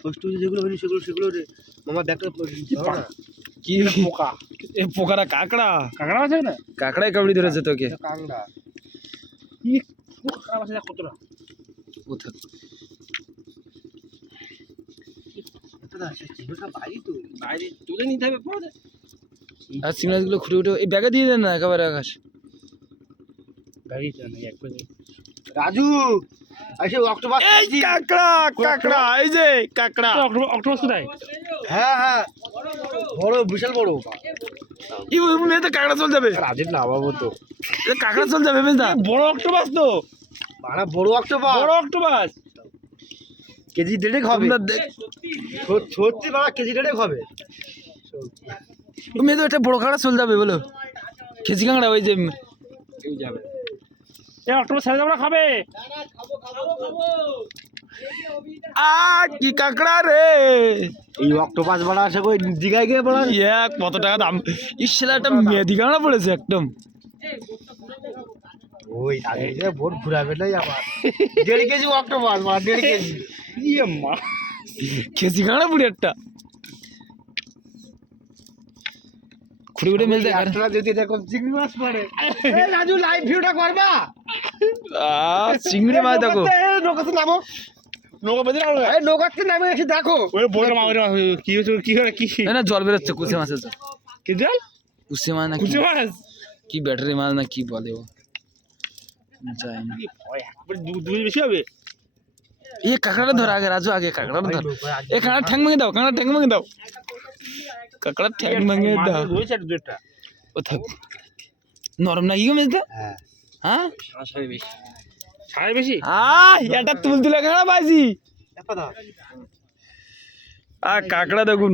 ষষ্ঠ যেগুলো হয়নি সেগুলো রে মামা দেখো কি পোকা, এ পোকাটা কাঁকড়া আছে না? কাঁকড়াই কামড়ি ধরেছে তোকে। কাঁকড়া কি পোকা আছে কতটা? কোথা বাইরে তুলে নিতে হবে পরে। আর সিগনালগুলো খুঁটে উঠে এই ব্যাগে দিয়ে দেন না একেবারে আকাশ। রাজু আইসে অক্টোপাস। এই কাঁকড়া কাঁকড়া এই যে কাঁকড়া। অক্টোপাস কোথায়? হ্যাঁ হ্যাঁ বড় বিশাল বড়। এই মেয়ে তো কাঁকড়া চল যাবে। রাজের না বাবু তো কাঁকড়া চল যাবে বেশ। বড় অক্টোপাস তো মানে বড় অক্টোপাস। বড় অক্টোপাস কেজি 1.5 হবে। সত্যি বাবা কেজি 1.5 হবে। মেয়ে তো একটা বড় কাঁকড়া চল যাবে বলো। খেজি কাঁকড়া ওই যে যাবে। এই অক্টোপাস ছেড়ে যাবো না খাবে? কি কাঁকড়া রে এই অক্টোপাস বড় আছে কই দিঘায় গিয়ে বড়। কত টাকা দাম। ইসলা একটা মেদি কাঁকড়া পড়েছে একদম। ওই আগে ভোট ঘুরাবে নাই আবার 1.5 কেজি অক্টোপাস মা 1.5 কেজি। ইয়ে মা খেজি কাঁকড়া পুরি একটা খুঁড়ে উঠে মেলতে আপনারা যদি এরকম চিংড়ি মাছ পড়ে রাজু লাইভ ভিউটা করবা। চিংড়ি মাছ দেখো। নৌকাতে নামো নৌকা বেঁধে নামো এই নৌকাতে নামে এসে দেখো ওই বড় মাছ কি হচ্ছে কি করে কি না জল বেরোচ্ছে কুচে মাছের জল। কি জল? কুচে মাছ না কুচে মাছ কি ব্যাটারি মাছ না কি বলে ও যায় না। দুধ বেশি হবে। এই কাঁকড়াটা ধর আগে রাজু আগে কাঁকড়াটা ধর। এই কাঁকড়া ঠ্যাং ভেঙে দাও কাঁকড়া ঠ্যাং ভেঙে দাও কাঁকড়া ঠ্যাং ভেঙে দাও। ও থাক নরম না কি গো মেজটা? হ্যাঁ সাড়ে বেশি এটা তুলতুলে কাঁকড়া পাইছি। কাঁকড়া দেখুন।